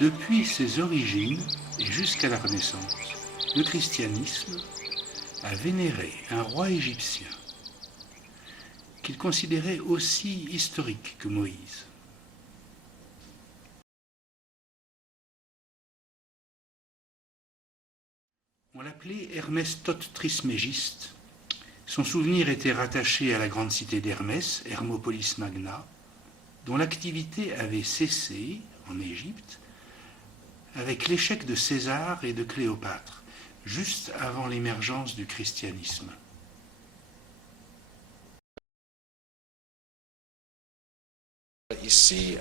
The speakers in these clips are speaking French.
Depuis ses origines et jusqu'à la Renaissance, le christianisme a vénéré un roi égyptien qu'il considérait aussi historique que Moïse. On l'appelait Hermès Trismégiste. Son souvenir était rattaché à la grande cité d'Hermès, Hermopolis Magna, dont l'activité avait cessé en Égypte avec l'échec de César et de Cléopâtre, juste avant l'émergence du christianisme. Ici,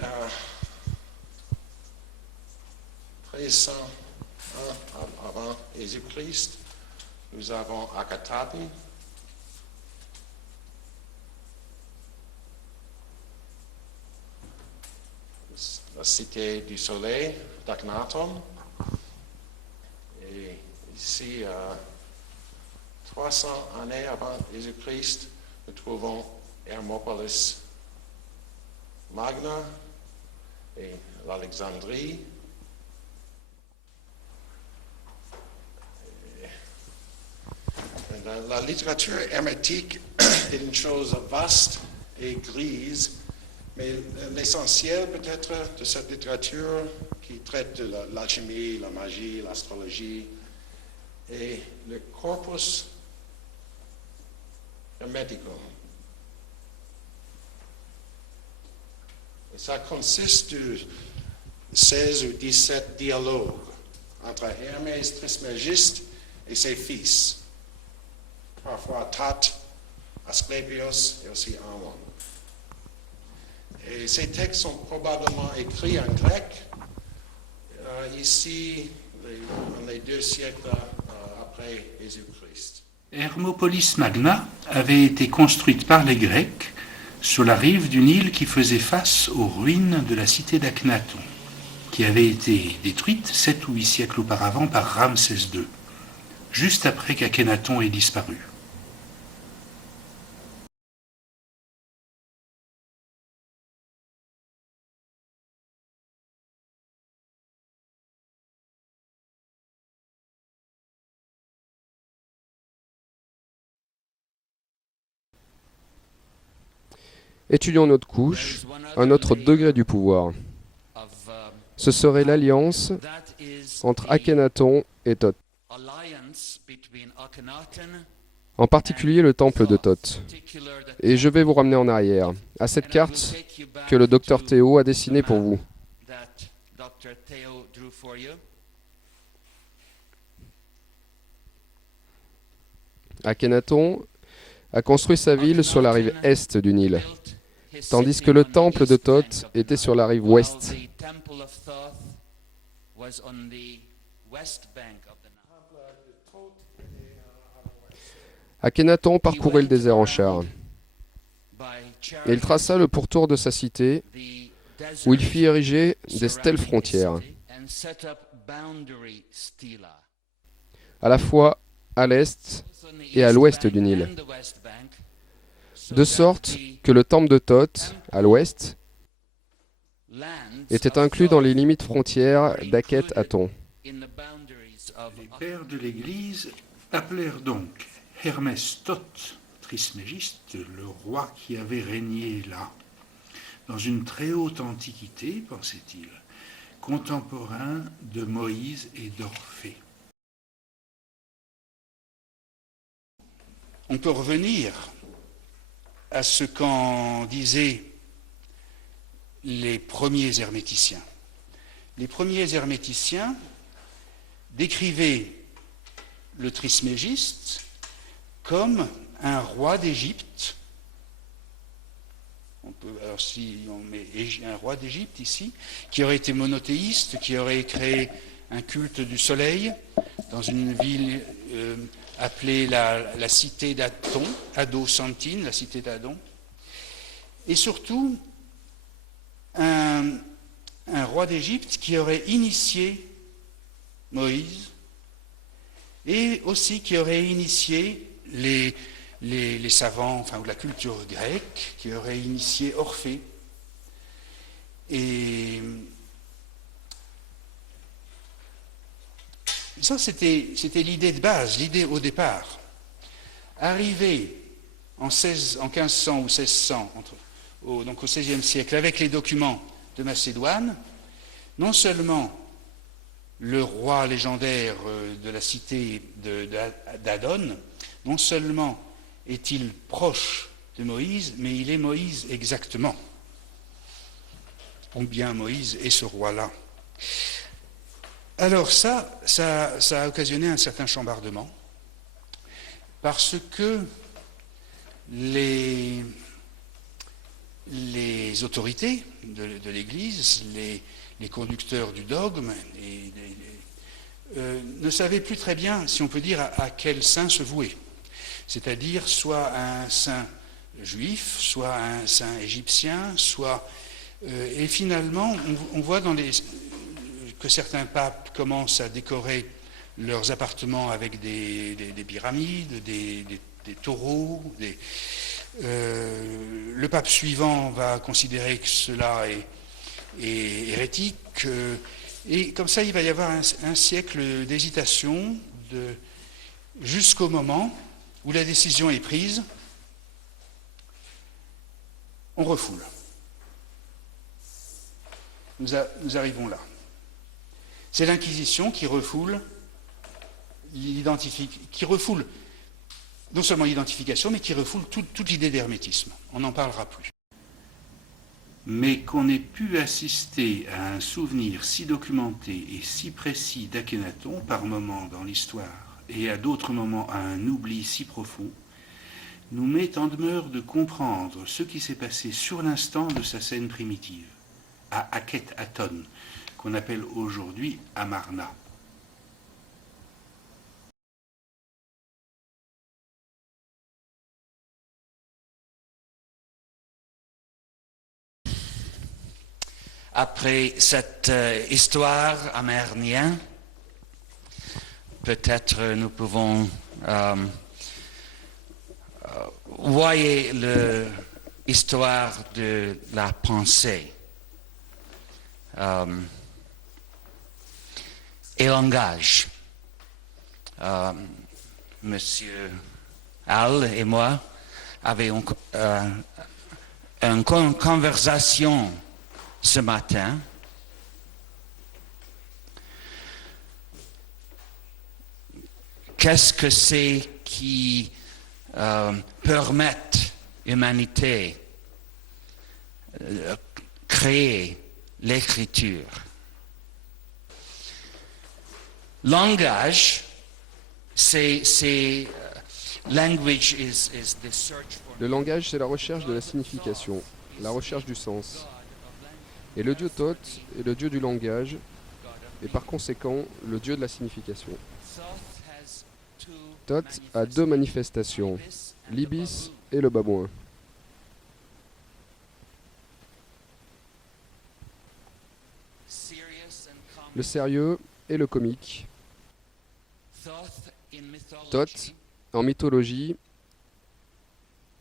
1300 avant Jésus-Christ, nous avons Akhenaton. La cité du soleil d'Akhenaton. Et ici, 300 années avant Jésus-Christ, nous trouvons Hermopolis Magna et l'Alexandrie. La littérature hermétique est une chose vaste et grise, mais l'essentiel peut-être de cette littérature qui traite de l'alchimie, la magie, l'astrologie, est le corpus hermeticum. Et ça consiste de 16 ou 17 dialogues entre Hermès Trismégiste et ses fils, parfois Tat, Asclépios et aussi Amon. Et ces textes sont probablement écrits en grec, ici, dans les 2 siècles après Jésus-Christ. Hermopolis Magna avait été construite par les Grecs sur la rive du Nil qui faisait face aux ruines de la cité d'Akhenaton, qui avait été détruite 7 ou 8 siècles auparavant par Ramsès II, juste après qu'Akhenaton ait disparu. Étudions notre couche, un autre degré du pouvoir. Ce serait l'alliance entre Akhenaton et Thoth, en particulier le temple de Thoth. Et je vais vous ramener en arrière, à cette carte que le docteur Théo a dessinée pour vous. Akhenaton a construit sa ville sur la rive est du Nil, tandis que le temple de Thoth était sur la rive ouest. Akhenaton parcourait le désert en char. Et il traça le pourtour de sa cité, où il fit ériger des stèles frontières, à la fois à l'est et à l'ouest du Nil, de sorte que le temple de Thoth, à l'ouest, était inclus dans les limites frontières d'Akhet-Aton. Les pères de l'Église appelèrent donc Hermès Trismégiste le roi qui avait régné là, dans une très haute antiquité, pensait-il, contemporain de Moïse et d'Orphée. On peut revenir à ce qu'en disaient les premiers herméticiens. Les premiers herméticiens décrivaient le Trismégiste comme un roi d'Égypte. Alors si on met un roi d'Égypte ici, qui aurait été monothéiste, qui aurait créé un culte du soleil dans une ville appelée la cité d'Adon, Ado-Santine, la cité d'Adon, et surtout un roi d'Égypte qui aurait initié Moïse et aussi qui aurait initié les savants, enfin, ou la culture grecque, qui aurait initié Orphée. Et Ça, c'était l'idée de base, l'idée au départ. Arrivé en 1500 ou 1600, donc au XVIe siècle, avec les documents de Macédoine, non seulement le roi légendaire de la cité d'Adon, non seulement est-il proche de Moïse, mais il est Moïse exactement. Ou bien Moïse est ce roi-là. Alors ça a occasionné un certain chambardement, parce que les autorités de l'Église, les conducteurs du dogme, ne savaient plus très bien, si on peut dire, à quel saint se vouer. C'est-à-dire soit à un saint juif, soit à un saint égyptien, soit... et finalement, on voit que certains papes commencent à décorer leurs appartements avec des pyramides, des taureaux. Le pape suivant va considérer que cela est hérétique. Et comme ça, il va y avoir un siècle d'hésitation jusqu'au moment où la décision est prise. On refoule. Nous arrivons là. C'est l'Inquisition qui refoule non seulement l'identification, mais qui refoule toute l'idée d'hermétisme. On n'en parlera plus. Mais qu'on ait pu assister à un souvenir si documenté et si précis d'Akhenaton par moments dans l'histoire et à d'autres moments à un oubli si profond, nous met en demeure de comprendre ce qui s'est passé sur l'instant de sa scène primitive, à Akhet-Aton, qu'on appelle aujourd'hui Amarna. Après cette histoire amérindienne, peut-être nous pouvons voir l'histoire de la pensée et langage. Monsieur Al et moi avions une conversation ce matin. Qu'est-ce que c'est qui permet l'humanité de créer l'écriture? Langage, Le langage, c'est la recherche de la signification, la recherche du sens. Et le dieu Thoth est le dieu du langage, et par conséquent, le dieu de la signification. Thoth a deux manifestations, l'ibis et le babouin. Le sérieux et le comique. Thoth, en mythologie,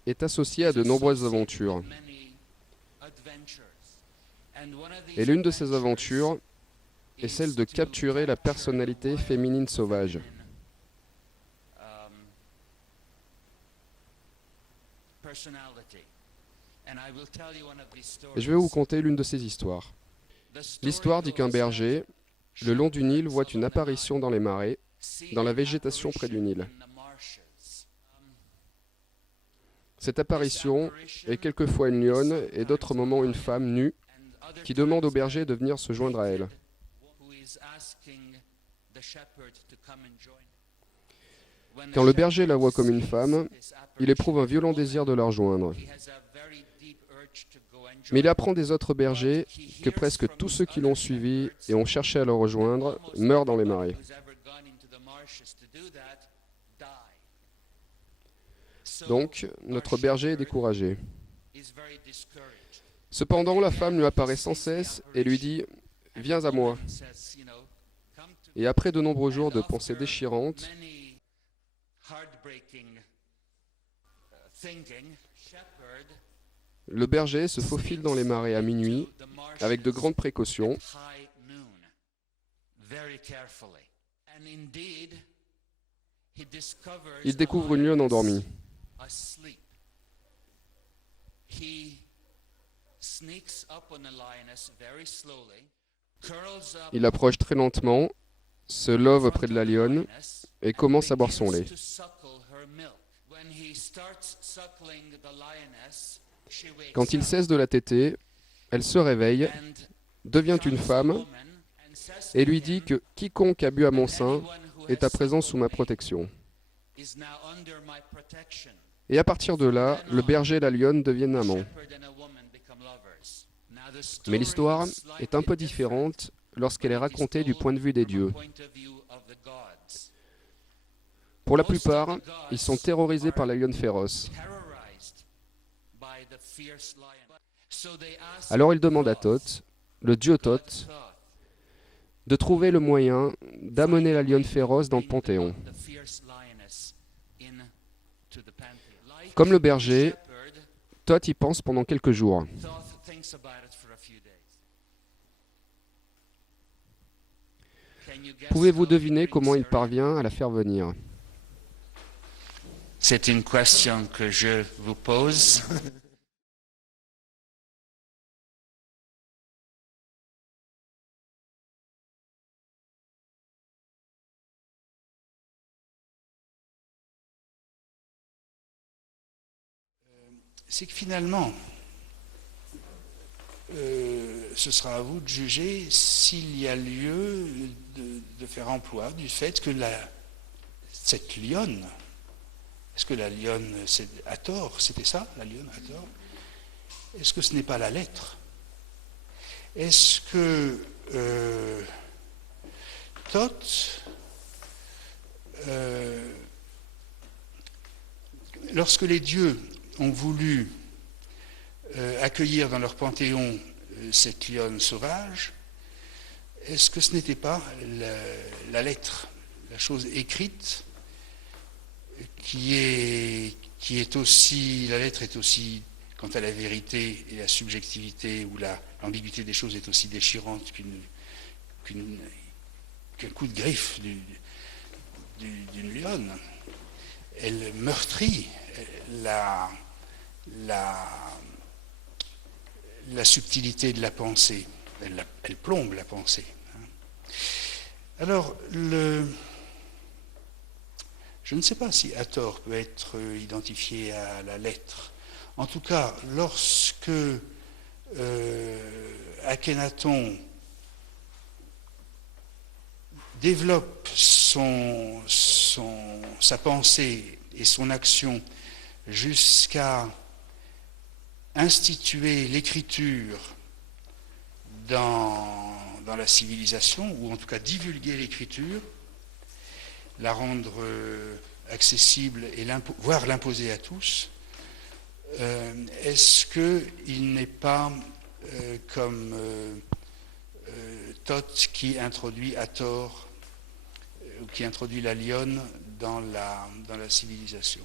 est associé à de nombreuses aventures. Et l'une de ces aventures est celle de capturer la personnalité féminine sauvage. Et je vais vous conter l'une de ces histoires. L'histoire dit qu'un berger, le long du Nil, voit une apparition dans les marais, dans la végétation près du Nil. Cette apparition est quelquefois une lionne et d'autres moments une femme nue qui demande au berger de venir se joindre à elle. Quand le berger la voit comme une femme, il éprouve un violent désir de la rejoindre. Mais il apprend des autres bergers que presque tous ceux qui l'ont suivi et ont cherché à le rejoindre meurent dans les marais. Donc, notre berger est découragé. Cependant, la femme lui apparaît sans cesse et lui dit « Viens à moi ». Et après de nombreux jours de pensées déchirantes, le berger se faufile dans les marais à minuit avec de grandes précautions And indeed, he discovers Il découvre the une lionne lioness endormie. asleep. He sneaks up on the lioness very slowly, curls up Il approche très lentement, se love près de la lionne et commence à boire son lait. to suckle her milk. When he starts suckling the lioness, she wakes Quand il up cesse de la téter, elle se réveille, and devient une becomes a femme woman and says et to lui him, dit que quiconque a bu à mon sein anyone who est has à présent suckled sous ma me protection. is now under my protection. Et à partir de là, le berger et la lionne deviennent amants. Shepherd and a woman become lovers. Now the story Mais l'histoire is est un peu slightly différente lorsqu'elle est different. It is racontée du told point de vue des from a dieux. point of view of the gods. Pour la plupart, ils sont terrorisés par la lionne féroce. Terrorized by the fierce lion. So they ask Alors ils demandent à Thoth, le dieu Thoth, Thoth, de trouver le moyen d'amener la lionne féroce dans le Panthéon. the fierce lioness into the pantheon. Like Comme le berger, shepherd, Thoth y pense pendant quelques jours. Thoth thinks about it for a few days. Can you guess Pouvez-vous how he deviner brings comment il her in? parvient à la faire venir? C'est une question que je vous pose. C'est que finalement, ce sera à vous de juger s'il y a lieu de faire emploi du fait que cette lionne, est-ce que la lionne, c'est Hathor, c'était ça, la lionne Hathor? Est-ce que ce n'est pas la lettre? Est-ce que Thoth, lorsque les dieux ont voulu accueillir dans leur panthéon cette lionne sauvage, est-ce que ce n'était pas la lettre, la chose écrite, qui est aussi, la lettre est aussi, quant à la vérité et la subjectivité ou l'ambiguïté des choses est aussi déchirante qu'un coup de griffe d'une lionne. Elle meurtrit la subtilité de la pensée. Elle plombe la pensée. Alors, je ne sais pas si Hathor peut être identifié à la lettre. En tout cas, lorsque Akhenaton développe sa pensée et son action jusqu'à instituer l'écriture dans la civilisation, ou en tout cas divulguer l'écriture, la rendre accessible et voire l'imposer à tous, est-ce qu'il n'est pas comme Thoth qui introduit Hathor, qui introduit la lionne dans la civilisation?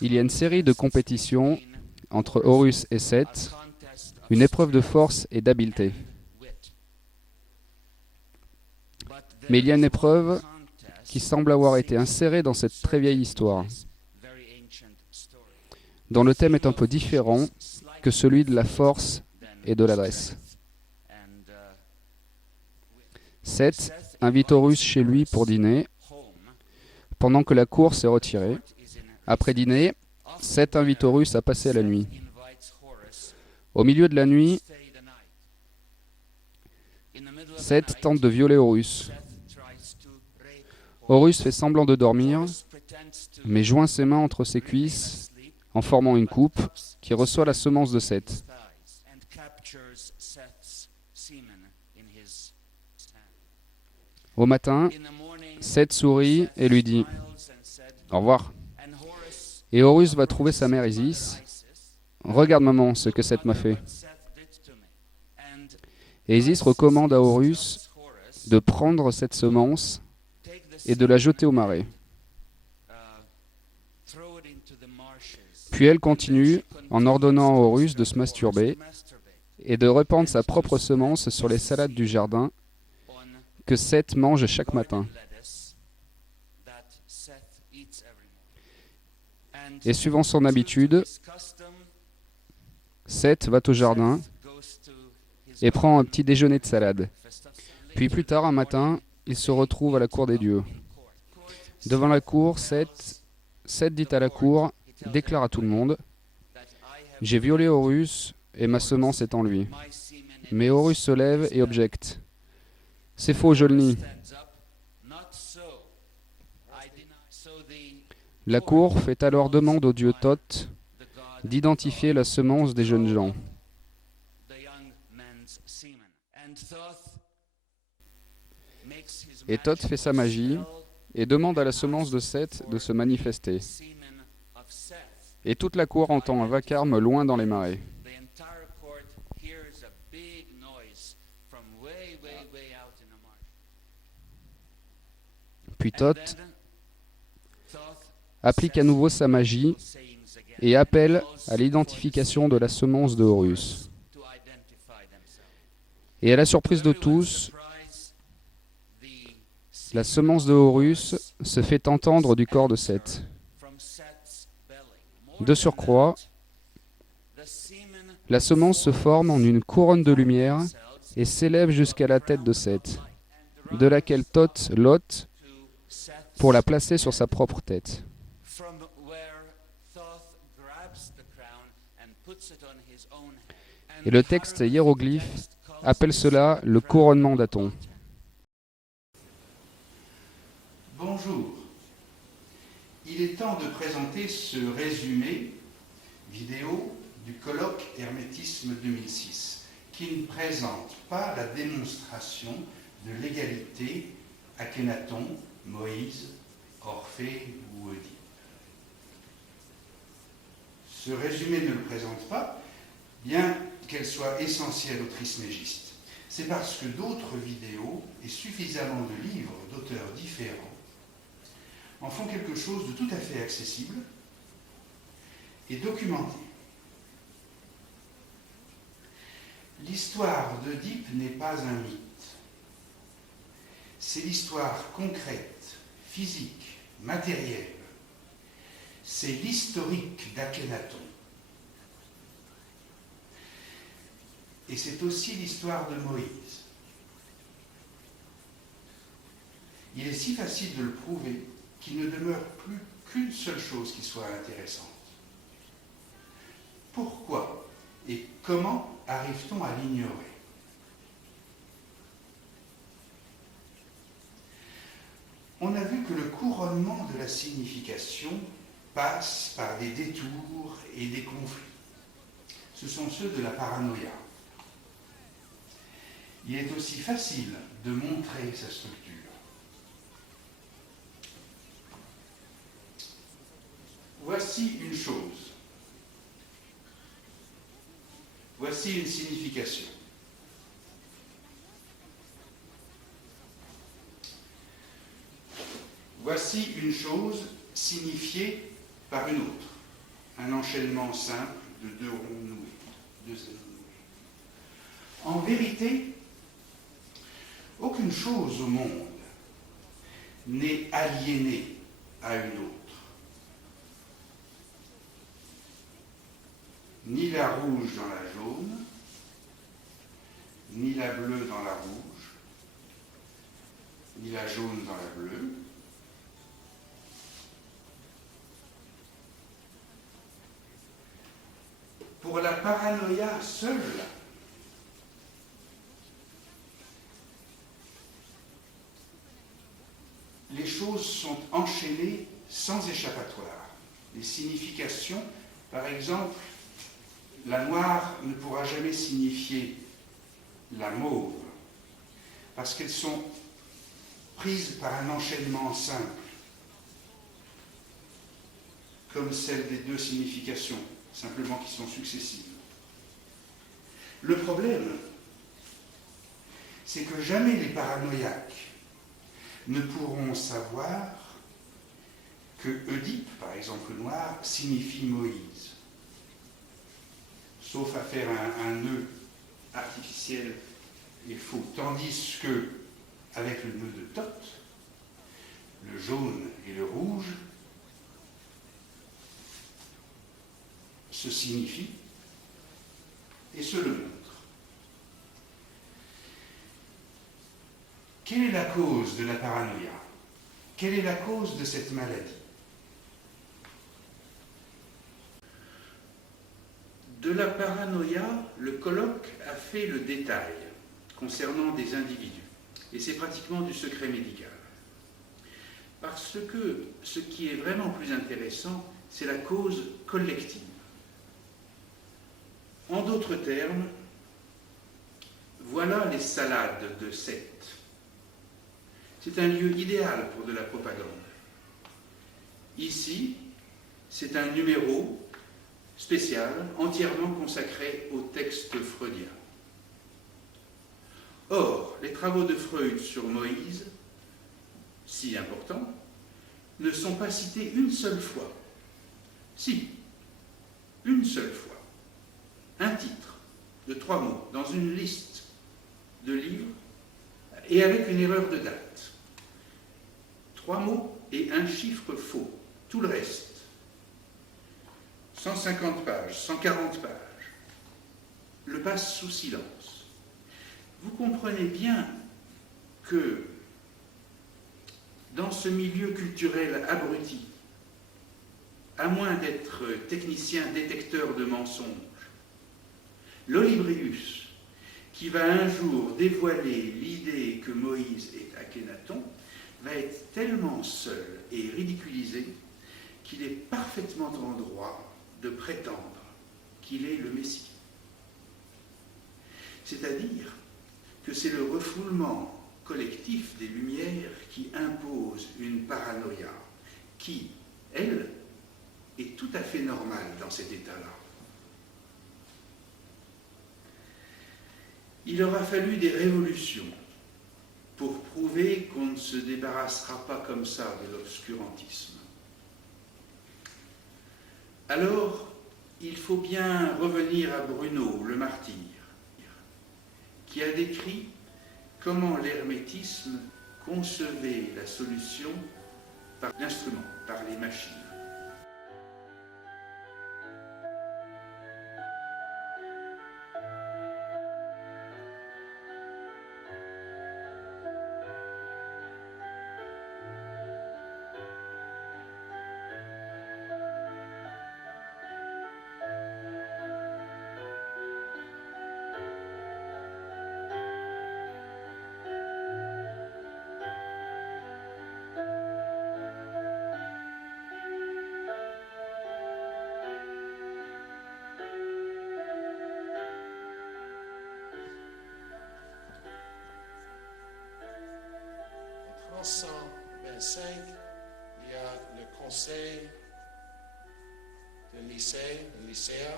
Il y a une série de compétitions entre Horus et Seth, une épreuve de force et d'habileté. Mais il y a une épreuve qui semble avoir été insérée dans cette très vieille histoire, dont le thème est un peu différent que celui de la force et de l'adresse. Seth invite Horus chez lui pour dîner, pendant que la course est retirée. Après dîner, Seth invite Horus à passer la nuit. Au milieu de la nuit, Seth tente de violer Horus. Horus fait semblant de dormir, mais joint ses mains entre ses cuisses en formant une coupe qui reçoit la semence de Seth. Au matin, Seth sourit et lui dit « Au revoir ». Et Horus va trouver sa mère Isis, Regarde maman ce que Seth m'a fait. Et Isis recommande à Horus de prendre cette semence et de la jeter au marais. Puis elle continue en ordonnant à Horus de se masturber et de répandre sa propre semence sur les salades du jardin que Seth mange chaque matin. Et suivant son habitude, Seth va au jardin et prend un petit déjeuner de salade. Puis plus tard, un matin, il se retrouve à la cour des dieux. Devant la cour, Seth dit à la cour, déclare à tout le monde, « J'ai violé Horus et ma semence est en lui. » Mais Horus se lève et objecte. « C'est faux, je le nie. » La cour fait alors demande au dieu Thoth d'identifier la semence des jeunes gens. Et Thoth fait sa magie et demande à la semence de Seth de se manifester. Et toute la cour entend un vacarme loin dans les marais. Puis Thoth applique à nouveau sa magie et appelle à l'identification de la semence de Horus. Et à la surprise de tous, la semence de Horus se fait entendre du corps de Seth. De surcroît, la semence se forme en une couronne de lumière et s'élève jusqu'à la tête de Seth, de laquelle Thoth l'ôte pour la placer sur sa propre tête. Et le texte hiéroglyphe appelle cela le couronnement d'Aton. Bonjour. Il est temps de présenter ce résumé vidéo du colloque Hermétisme 2006, qui ne présente pas la démonstration de l'égalité Akhenaton, Moïse, Orphée ou Oedipe. Ce résumé ne le présente pas, bien qu'elle soit essentielle au trismégiste. C'est parce que d'autres vidéos et suffisamment de livres d'auteurs différents en font quelque chose de tout à fait accessible et documenté. L'histoire d'Oedipe n'est pas un mythe. C'est l'histoire concrète, physique, matérielle. C'est l'historique d'Akhenaton. Et c'est aussi l'histoire de Moïse. Il est si facile de le prouver qu'il ne demeure plus qu'une seule chose qui soit intéressante. Pourquoi et comment arrive-t-on à l'ignorer? On a vu que le couronnement de la signification passe par des détours et des conflits. Ce sont ceux de la paranoïa. Il est aussi facile de montrer sa structure. Voici une chose. Voici une signification. Voici une chose signifiée par une autre. Un enchaînement simple de deux ronds noués, deux anneaux noués. En vérité, aucune chose au monde n'est aliénée à une autre. Ni la rouge dans la jaune, ni la bleue dans la rouge, ni la jaune dans la bleue. Pour la paranoïa seule, les choses sont enchaînées sans échappatoire. Les significations, par exemple, la noire ne pourra jamais signifier la mauve, parce qu'elles sont prises par un enchaînement simple, comme celle des deux significations simplement qui sont successives. Le problème, c'est que jamais les paranoïaques ne pourront savoir que Oedipe, par exemple noir, signifie Moïse, sauf à faire un nœud artificiel et faux. Tandis que, avec le nœud de Thoth, le jaune et le rouge se signifient et se le montrent. Quelle est la cause de la paranoïa? Quelle est la cause de cette maladie? De la paranoïa, le colloque a fait le détail concernant des individus. Et c'est pratiquement du secret médical. Parce que ce qui est vraiment plus intéressant, c'est la cause collective. En d'autres termes, voilà les salades de Seth. C'est un lieu idéal pour de la propagande. Ici, c'est un numéro spécial entièrement consacré au texte freudien. Or, les travaux de Freud sur Moïse, si importants, ne sont pas cités une seule fois. Si, une seule fois. Un titre de 3 mots dans une liste de livres et avec une erreur de date. 3 mots et un chiffre faux. Tout le reste. 150 pages, 140 pages. Le passe sous silence. Vous comprenez bien que dans ce milieu culturel abruti, à moins d'être technicien détecteur de mensonges, l'Olibrius, qui va un jour dévoiler l'idée que Moïse est Akhénaton, va être tellement seul et ridiculisé qu'il est parfaitement en droit de prétendre qu'il est le Messie. C'est-à-dire que c'est le refoulement collectif des Lumières qui impose une paranoïa qui, elle, est tout à fait normale dans cet état-là. Il aura fallu des révolutions pour prouver qu'on ne se débarrassera pas comme ça de l'obscurantisme. Alors, il faut bien revenir à Bruno, le martyr, qui a décrit comment l'hermétisme concevait la solution par l'instrument, par les machines. En 1925, il y a le conseil de Nicéa,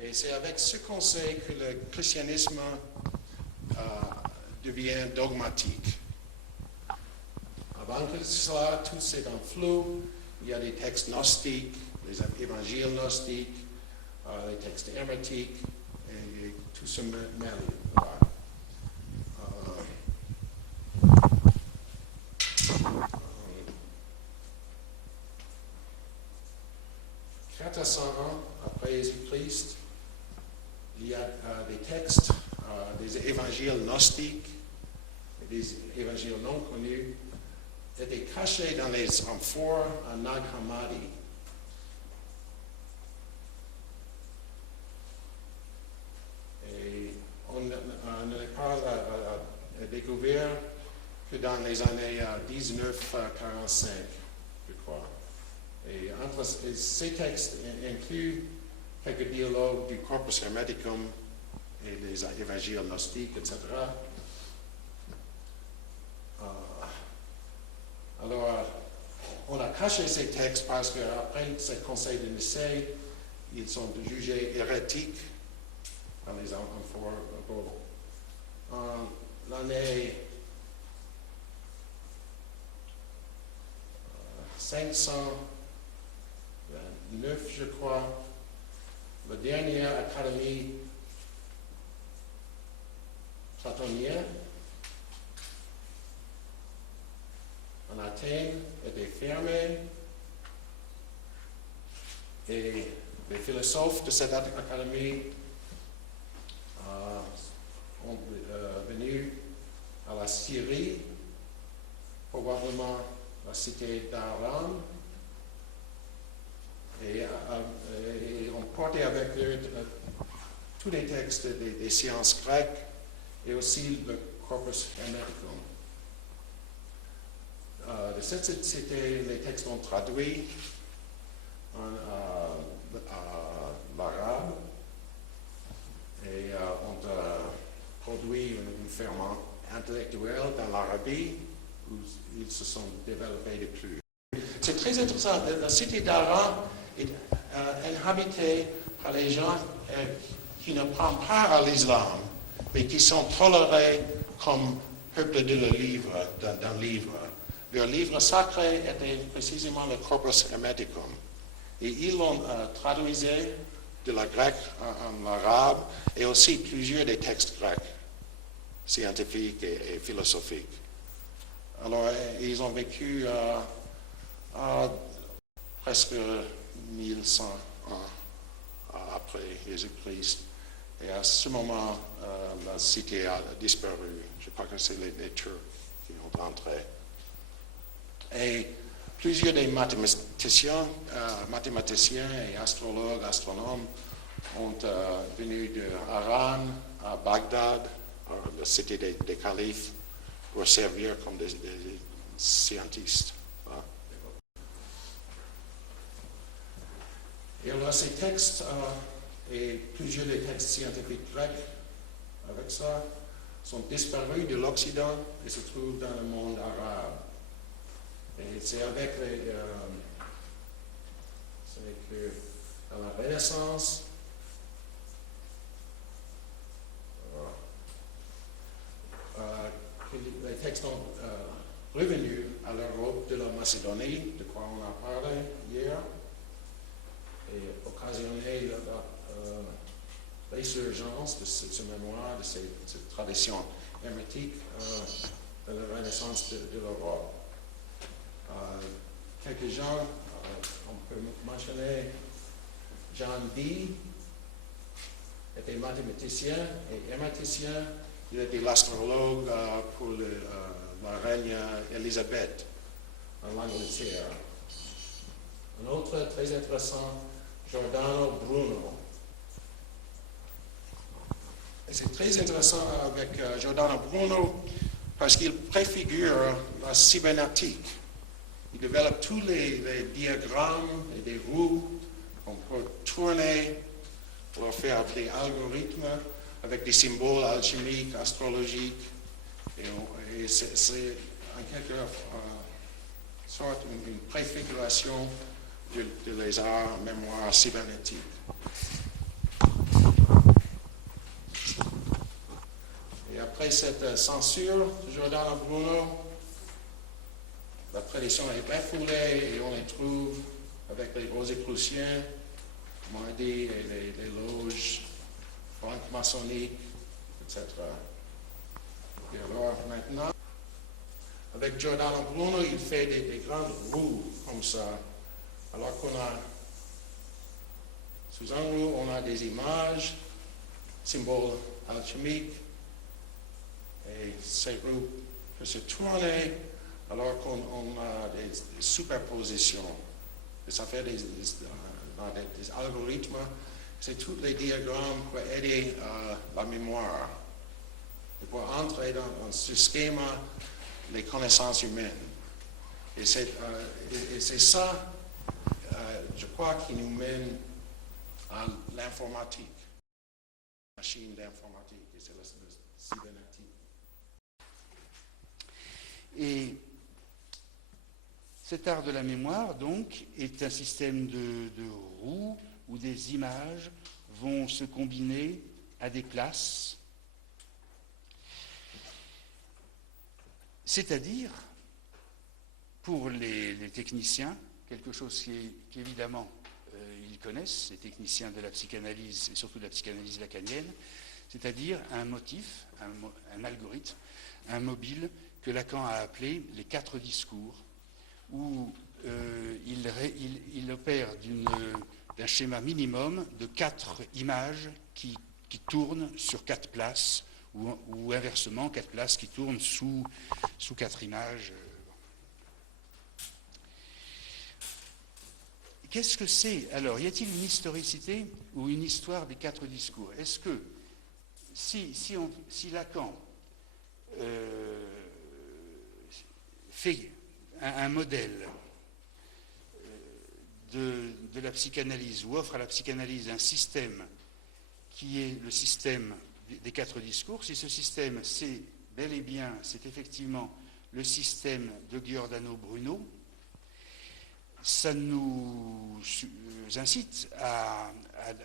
et c'est avec ce conseil que le christianisme devient dogmatique. Avant que cela, tout c'est en flou. Il y a des textes gnostiques, les évangiles gnostiques, les textes hermétiques, et tout se mêle. Voilà. 400 ans après Jésus-Christ, il y a des textes, des évangiles gnostiques, et des évangiles non connus, étaient cachés dans les amphores à Nag Hammadi. Et on n'a pas découvert que dans les années 1945, je crois. Et entre ces textes incluent quelques dialogues du Corpus Hermeticum et des évangiles gnostiques, etc. Alors, on a caché ces textes parce qu'après ce conseil de Nicée, ils sont jugés hérétiques dans les amphores. En l'année 529, je crois, la dernière académie platonienne en Athènes était fermée et les philosophes de cette académie sont venus à la Syrie, probablement la cité d'Aran, et ont porté avec eux tous les textes des sciences grecques et aussi le Corpus Hermeticum. De cette cité, les textes ont traduit à l'arabe et ont produit un ferment intellectuel dans l'Arabie où ils se sont développés de plus. C'est très intéressant. La cité d'Aran est inhabitée par les gens qui ne prennent pas à l'islam, mais qui sont tolérés comme peuple de le livre, d'un livre. Leur livre sacré était précisément le Corpus Hermeticum. Et ils l'ont traduit de la grecque en arabe et aussi plusieurs des textes grecs, scientifiques et philosophiques. Alors, ils ont vécu presque 1100 ans après Jésus-Christ. Et à ce moment, la cité a disparu. Je crois que c'est les Turcs qui ont rentré. Et plusieurs des mathématiciens et astrologues, astronomes ont venu de Haran à Bagdad, la cité des califes, pour servir comme des scientistes. Et alors ces textes et plusieurs des textes scientifiques grecs avec ça sont disparus de l'Occident et se trouvent dans le monde arabe. Et c'est avec dans la Renaissance, que les textes sont revenus à l'Europe de la Macédonie, de quoi on a parlé hier, et occasionné la résurgence de ce mémoire, de cette tradition hermétique de la Renaissance de l'Europe. Quelques gens, on peut mentionner John Dee, était mathématicien et herméticien. Il était l'astrologue pour la reine Élisabeth en Angleterre. Un autre très intéressant, Giordano Bruno. Et c'est très intéressant avec Giordano Bruno parce qu'il préfigure la cybernétique. Il développe tous les diagrammes et des roues qu'on peut tourner pour faire des algorithmes avec des symboles alchimiques, astrologiques. Et c'est en quelque sorte une préfiguration de les arts mémoire cybernétique. Et après cette censure de Giordano Bruno, la tradition est refoulée et on les trouve avec les Rosicruciens, Mardi et les loges franc-maçonniques, etc. Et alors maintenant, avec Giordano Bruno, il fait des grandes roues comme ça. Alors qu'on a, sous un roue, on a des images, symboles alchimiques, et ces roues peuvent se tourner alors qu'on a des superpositions. Et ça fait des algorithmes, c'est tous les diagrammes pour aider la mémoire et pour entrer dans ce schéma les connaissances humaines. Et c'est ça, je crois, qui nous mène à l'informatique, la machine d'informatique, et c'est la cybernétique. Et cet art de la mémoire, donc, est un système de roues où des images vont se combiner à des places, c'est-à-dire, pour les techniciens, quelque chose qui évidemment ils connaissent, les techniciens de la psychanalyse et surtout de la psychanalyse lacanienne, c'est-à-dire un motif, un algorithme, un mobile que Lacan a appelé les 4 discours, où il opère d'un schéma minimum de 4 images qui tournent sur 4 places, ou inversement 4 places qui tournent sous 4 images. Qu'est-ce que c'est? Alors, y a-t-il une historicité ou une histoire des 4 discours? Est-ce que, si Lacan fait un modèle de la psychanalyse, ou offre à la psychanalyse un système qui est le système des 4 discours, si ce système, c'est bel et bien, c'est effectivement le système de Giordano Bruno, ça nous incite à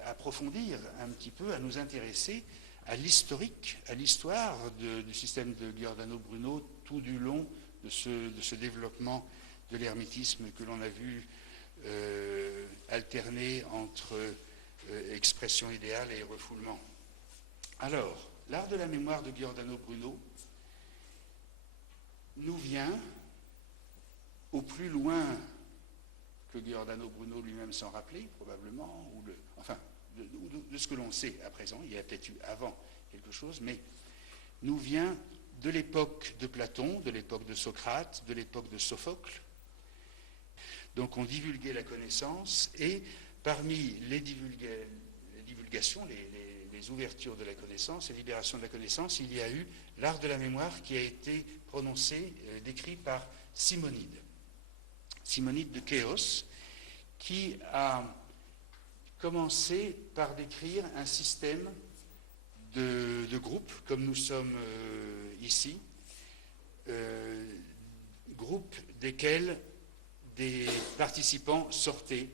approfondir un petit peu, à nous intéresser à l'historique, à l'histoire du système de Giordano Bruno tout du long de ce développement de l'hermétisme que l'on a vu alterner entre expression idéale et refoulement. Alors, l'art de la mémoire de Giordano Bruno nous vient au plus loin que Giordano Bruno lui-même s'en rappelait, probablement, de ce que l'on sait à présent. Il y a peut-être eu avant quelque chose, mais nous vient de l'époque de Platon, de l'époque de Socrate, de l'époque de Sophocle. Donc on divulguait la connaissance, et parmi les divulgations, les ouvertures de la connaissance, les libérations de la connaissance, il y a eu l'art de la mémoire qui a été prononcé, décrit par Simonide. Simonide de Chéos, qui a commencé par décrire un système de groupes, comme nous sommes ici, groupes desquels des participants sortaient,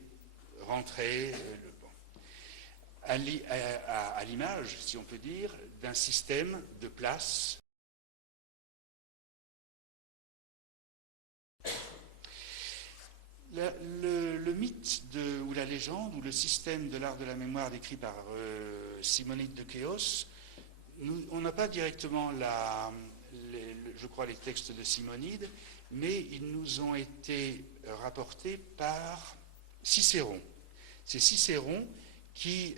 rentraient, à l'image, si on peut dire, d'un système de places. Le mythe ou la légende ou le système de l'art de la mémoire décrit par Simonide de Chéos, on n'a pas directement, je crois, les textes de Simonide, mais ils nous ont été rapportés par Cicéron. C'est Cicéron qui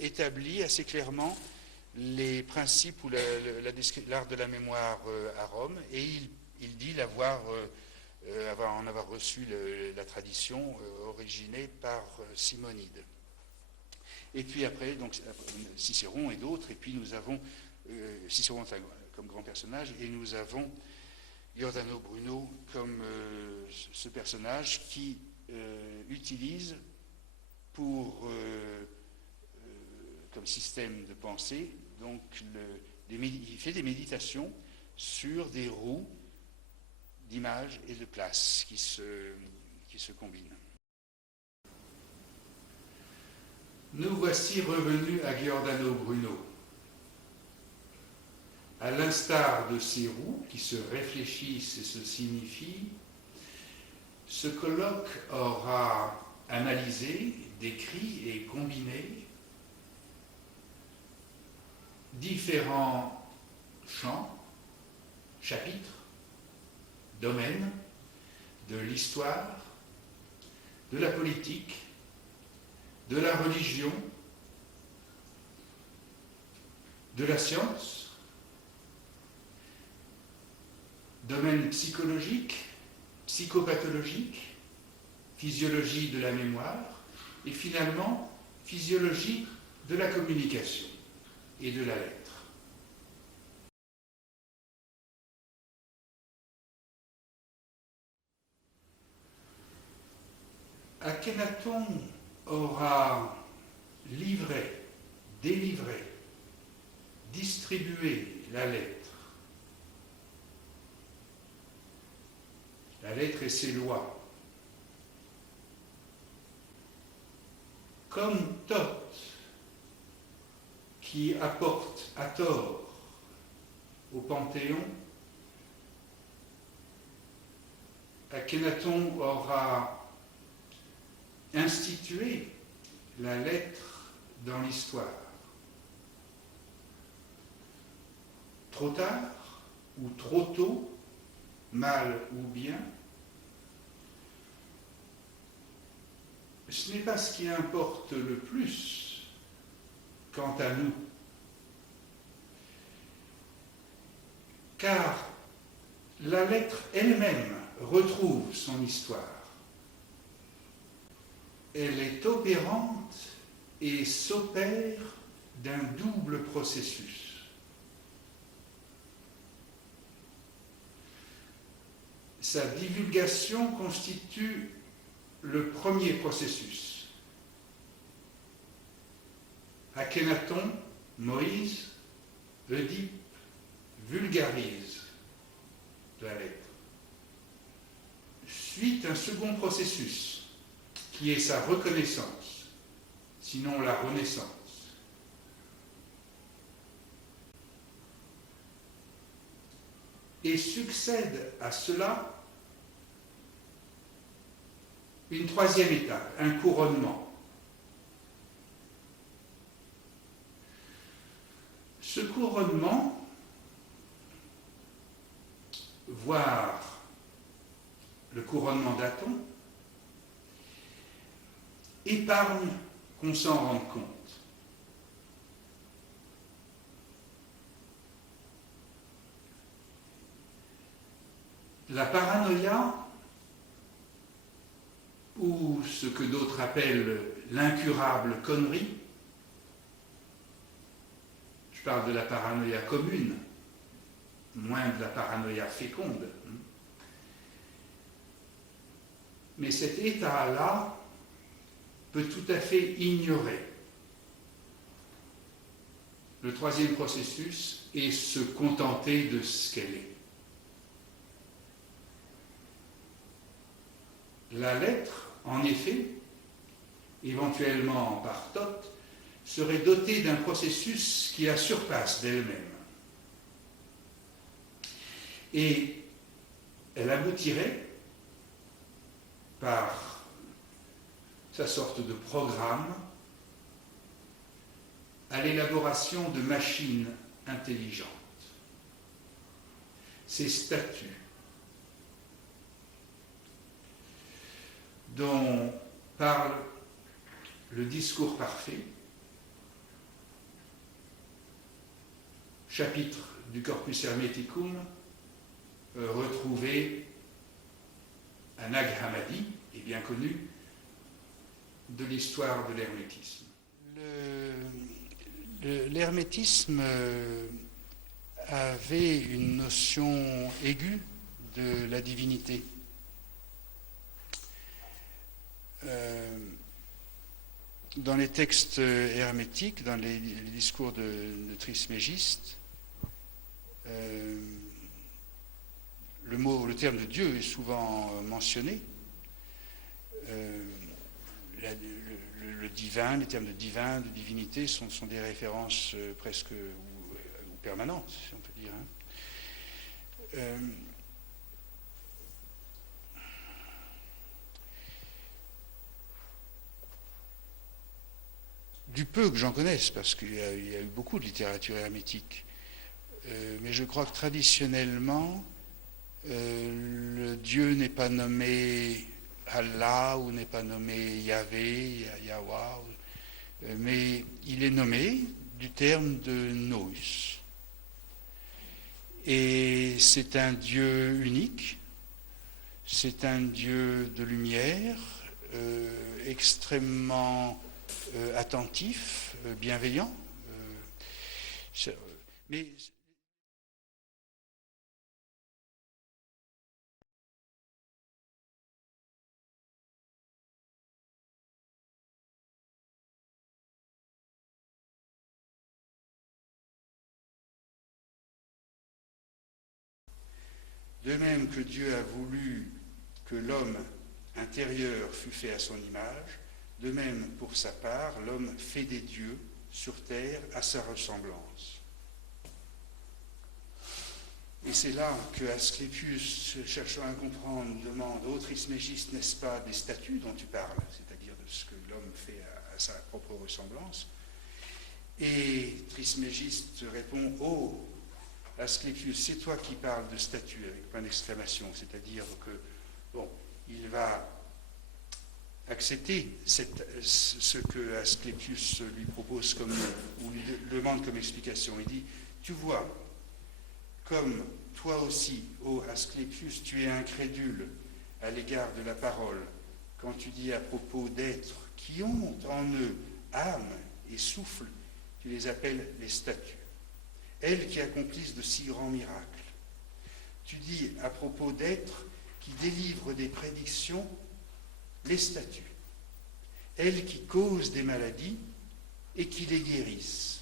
établit assez clairement les principes ou l'art de la mémoire à Rome, et il dit en avoir reçu la tradition originée par Simonide. Et puis après, donc, Cicéron et d'autres, et puis nous avons Cicéron comme grand personnage, et nous avons Giordano Bruno comme ce personnage qui utilise comme système de pensée, donc il fait des méditations sur des roues d'images et de places qui se combinent. Nous voici revenus à Giordano Bruno. À l'instar de ces roues qui se réfléchissent et se signifient, ce colloque aura analysé, décrit et combiné différents champs, chapitres, domaines de l'histoire, de la politique, de la religion, de la science, domaine psychologique, psychopathologique, physiologie de la mémoire et finalement physiologie de la communication et de la lettre. Akhenaton aura livré, délivré, distribué la lettre. La lettre et ses lois. comme Thoth, qui apporte à tort au Panthéon, Akhenaton aura institué la lettre dans l'histoire. Trop tard ou trop tôt, mal ou bien, ce n'est pas ce qui importe le plus quant à nous. Car la lettre elle-même retrouve son histoire. Elle est opérante et s'opère d'un double processus. Sa divulgation constitue le premier processus. Akhenaton, Moïse, Oedipe vulgarise la lettre. Suit un second processus, qui est sa reconnaissance, sinon la renaissance. Et succède à cela une troisième étape, un couronnement. Ce couronnement, voire le couronnement d'Aton, épargne qu'on s'en rende compte. La paranoïa, ou ce que d'autres appellent l'incurable connerie, je parle de la paranoïa commune, moins de la paranoïa féconde, mais cet état-là peut tout à fait ignorer le troisième processus et se contenter de ce qu'elle est. La lettre, en effet, éventuellement par Thoth, serait dotée d'un processus qui la surpasse d'elle-même. Et elle aboutirait, par sa sorte de programme, à l'élaboration de machines intelligentes. Ces statuts dont parle le discours parfait, chapitre du Corpus Hermeticum, retrouvé à Nag Hammadi, et bien connu, de l'histoire de l'hermétisme. L'hermétisme avait une notion aiguë de la divinité. Dans les textes hermétiques, dans les discours de Trismégiste, le terme de Dieu est souvent mentionné. Le divin, les termes de divin, de divinité sont des références presque ou permanentes, si on peut dire. Du peu que j'en connaisse, parce qu'il y a eu beaucoup de littérature hermétique, mais je crois que traditionnellement, le Dieu n'est pas nommé Allah ou n'est pas nommé Yahvé, Yahweh, mais il est nommé du terme de Nous. Et c'est un Dieu unique, c'est un Dieu de lumière, extrêmement attentif, bienveillant. Mais de même que Dieu a voulu que l'homme intérieur fût fait à son image, De même, pour sa part, l'homme fait des dieux sur terre à sa ressemblance. Et c'est là que Asclépius, cherchant à comprendre, demande: Ô Trismégiste, n'est-ce pas des statues dont tu parles, c'est-à-dire de ce que l'homme fait à sa propre ressemblance? Et Trismégiste répond: Ô Asclépius, c'est toi qui parles de statues, avec point d'exclamation, c'est-à-dire que, bon, il va accepter ce que Asclépius lui propose ou lui demande comme explication. Il dit: tu vois, comme toi aussi, ô Asclépius, tu es incrédule à l'égard de la parole, quand tu dis à propos d'êtres qui ont en eux âme et souffle, tu les appelles les statues, elles qui accomplissent de si grands miracles. Tu dis à propos d'êtres qui délivrent des prédictions, les statues, elles qui causent des maladies et qui les guérissent.